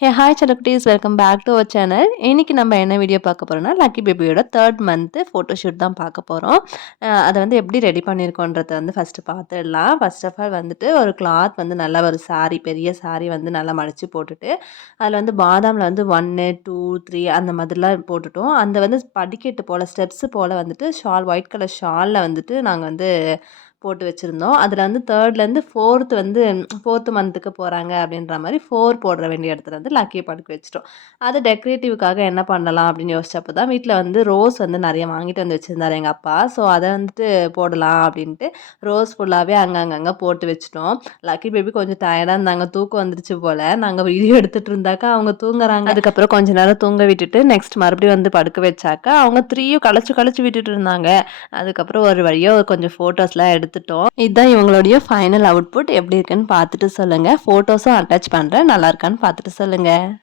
ஹே hi செல்லக்குட்டீஸ், welcome back to our channel. இன்னைக்கு நம்ம என்ன வீடியோ பார்க்க போறோம்னா, லக்கி பேபியோட 3rd மந்த் ஃபோட்டோஷூட் தான் பார்க்க போறோம். அத வந்து எப்படி ரெடி பண்ணியிருக்கோன்றத வந்து ஃபர்ஸ்ட்டு பார்த்துடலாம். ஃபர்ஸ்ட் ஆஃப் ஆல் வந்துட்டு ஒரு கிளாத் வந்து நல்லா ஒரு சாரி, பெரிய சாரி வந்து நல்லா மடிச்சு போட்டுட்டு, அதில வந்து பாதாமில வந்து 1, 2, 3 அந்த மாதிரிலாம் போட்டுட்டோம். அந்த வந்து படிக்கட்டு போல, ஸ்டெப்ஸ் போல வந்துட்டு ஒயிட் கலர் ஷால்ல வந்துட்டு நாங்க வந்து போட்டு வச்சிருந்தோம். அதில வந்து 3லேருந்து 4த் மந்த்துக்கு போறாங்க அப்படின்ற மாரி 4 போட வேண்டிய இடத்துல வந்து லக்கிய படுக்க வச்சுட்டோம். அது டெக்கரேட்டிவ்‌க்காக என்ன பண்ணலாம் அப்படின்னு யோசிச்சப்ப தான் வீட்ல வந்து ரோஸ் வந்து நெறைய வாங்கிட்டு வந்து வச்சிருந்தாரு எங்க அப்பா. ஸோ அத வந்துட்டு போடலாம் அப்படின்ட்டு ரோஸ் ஃபுல்லாவே அங்கங்க போட்டு வச்சுட்டோம். லக்கி பேபி கொஞ்சம் டயர்டா இருந்தாங்க. தூக்கம் வந்துருச்சு போல. நாங்க வீடியோ எடுத்துட்டு இருந்தாக்கா அவங்க தூங்குறாங்க. அதுக்கப்புறம் கொஞ்ச நேரம் தூங்க விட்டுட்டு நெக்ஸ்ட் மறுபடியும் வந்து படுக்க வச்சாக்கா அவங்க 3யும் கலச்சு கலச்சு விட்டுட்டு இருந்தாங்க. அதுக்கப்புறம் ஒரு வழியா கொஞ்சம் ஃபோட்டோஸ்லாம் எடுத்துட்டோம். இதுதான் இவங்களுடைய ஃபைனல் அவுட்புட். எப்படி இருக்குன்னு பார்த்துட்டு சொல்லுங்க. ஃபோட்டோஸும் அட்டாச் பண்றேன். நல்லா இருக்கான்னு பார்த்துட்டு சொல்லுங்க.